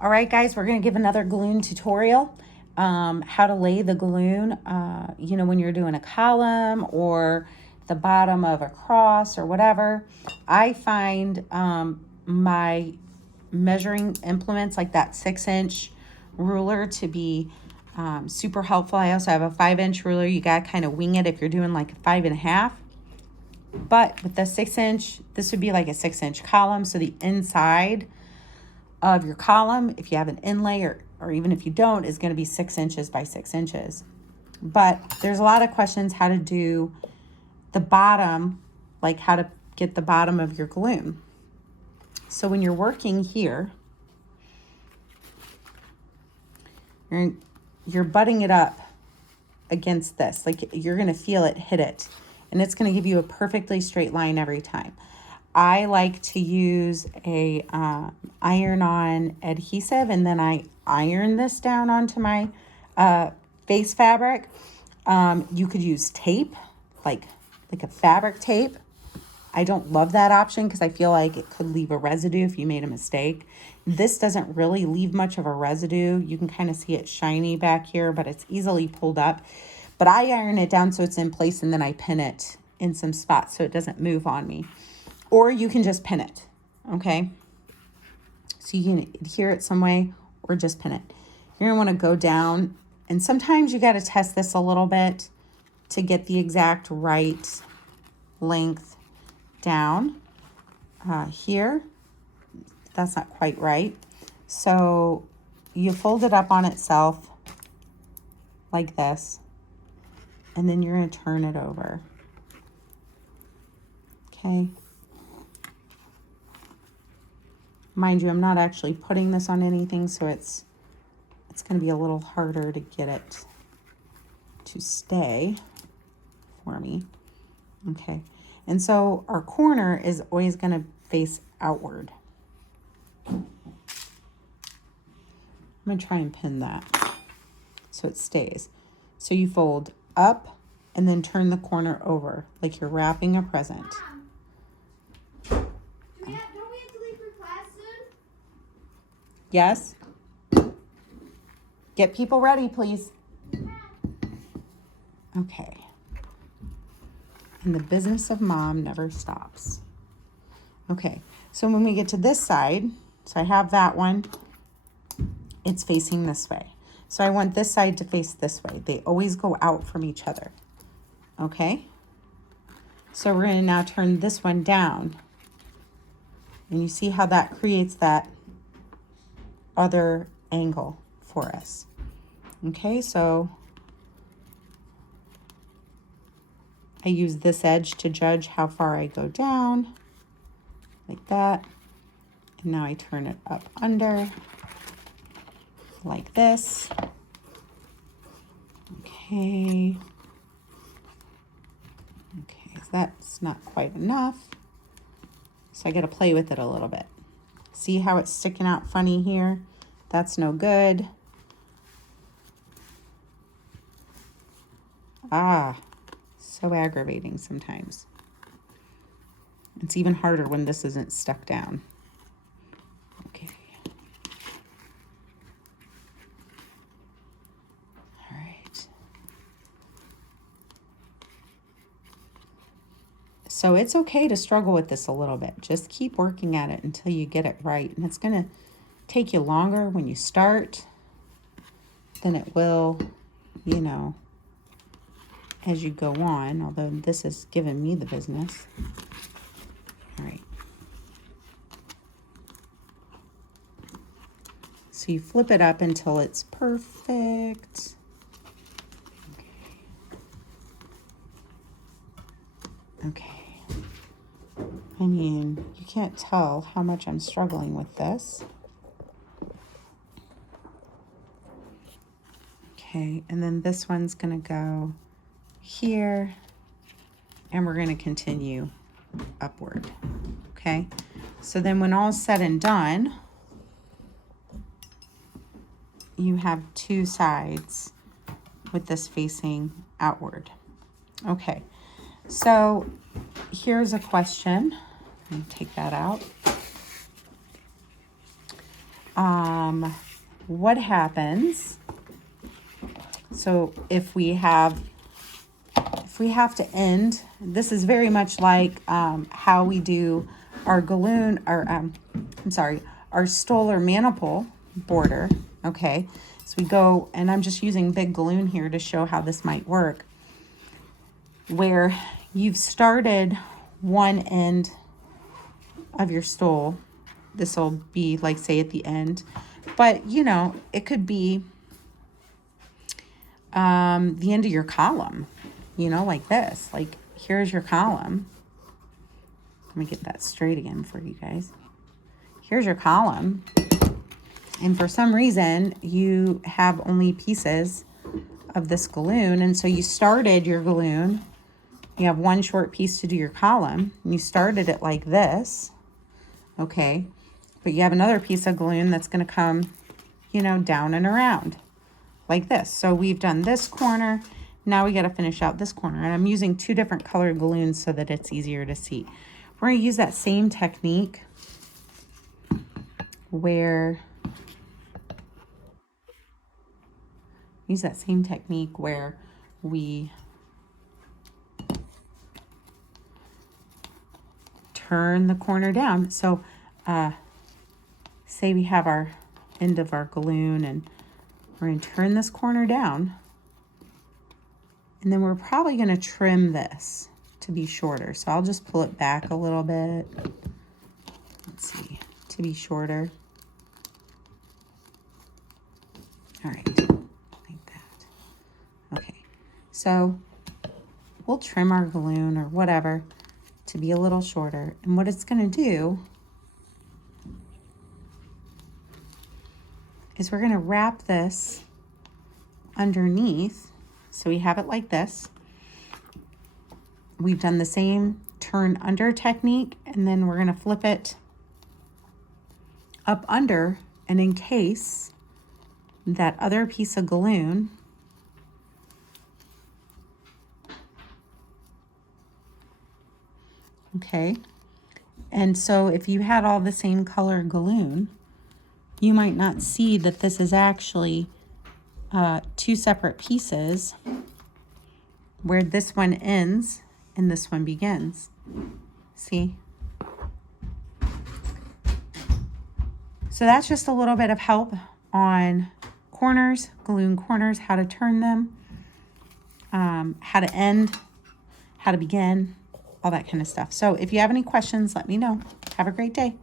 All right, guys, we're going to give another galloon tutorial. How to lay the galloon, when you're doing a column or the bottom of a cross or whatever. I find my measuring implements like that 6-inch ruler to be super helpful. I also have a 5-inch ruler. You got to kind of wing it if you're doing like a 5.5. But with the 6-inch, this would be like a 6-inch column. So the inside of your column, if you have an inlay or even if you don't, is going to be 6 inches by 6 inches. But there's a lot of questions how to do the bottom, like how to get the bottom of your galloon. So when you're working here, you're butting it up against this. Like you're going to feel it hit it. And it's going to give you a perfectly straight line every time. I like to use a iron-on adhesive, and then I iron this down onto my face fabric. You could use tape, like a fabric tape. I don't love that option because I feel like it could leave a residue if you made a mistake. This doesn't really leave much of a residue. You can kind of see it shiny back here, but it's easily pulled up. But I iron it down so it's in place, and then I pin it in some spots so it doesn't move on me. Or you can just pin it, okay? So you can adhere it some way or just pin it. You're gonna wanna go down, and sometimes you gotta test this a little bit to get the exact right length down. Here, that's not quite right. So you fold it up on itself like this, and then you're gonna turn it over, okay? Mind you, I'm not actually putting this on anything, so it's going to be a little harder to get it to stay for me. Okay, and so our corner is always going to face outward. I'm going to try and pin that so it stays. So you fold up and then turn the corner over like you're wrapping a present. Yes? Get people ready, please. Okay. And the business of mom never stops. Okay, so when we get to this side, so I have that one, it's facing this way. So I want this side to face this way. They always go out from each other. Okay? So we're going to now turn this one down. And you see how that creates that other angle for us. Okay, so I use this edge to judge how far I go down, like that. And now I turn it up under, like this. Okay. Okay, so that's not quite enough. So I got to play with it a little bit. See how it's sticking out funny here? That's no good. Ah, so aggravating sometimes. It's even harder when this isn't stuck down. Okay. All right. So it's okay to struggle with this a little bit. Just keep working at it until you get it right. And it's going to take you longer when you start than it will, as you go on, although this has given me the business. All right. So you flip it up until it's perfect. Okay. I mean, you can't tell how much I'm struggling with this. Okay, and then this one's gonna go here, and we're gonna continue upward, okay? So then when all's said and done, you have two sides with this facing outward. Okay, so here's a question. Let me take that out. what happens, so if we have to end, this is very much like how we do our galloon, or our stole or maniple border. Okay, so we go, and I'm just using big galloon here to show how this might work, where you've started one end of your stole. This will be like, say, at the end, but you know, it could be the end of your column, you know, like this. Like, here's your column. Let me get that straight again for you guys. Here's your column, and for some reason you have only pieces of this galloon, and so you started your galloon, you have one short piece to do your column, and you started it like this, okay, but you have another piece of galloon that's going to come, you know, down and around like this. So we've done this corner, now we got to finish out this corner, and I'm using two different colored galloons so that it's easier to see. We're going to use that same technique where we turn the corner down. So say we have our end of our galloon, and we're going to turn this corner down, and then we're probably going to trim this to be shorter. So I'll just pull it back a little bit. Let's see, to be shorter. All right, like that. Okay, so we'll trim our galloon or whatever to be a little shorter. And what it's going to do is we're going to wrap this underneath. So we have it like this. We've done the same turn under technique, and then we're going to flip it up under and encase that other piece of galloon okay. And so if you had all the same color galloon, you might not see that this is actually two separate pieces, where this one ends and this one begins. See? So that's just a little bit of help on corners, galloon corners, how to turn them, how to end, how to begin, all that kind of stuff. So if you have any questions, let me know. Have a great day.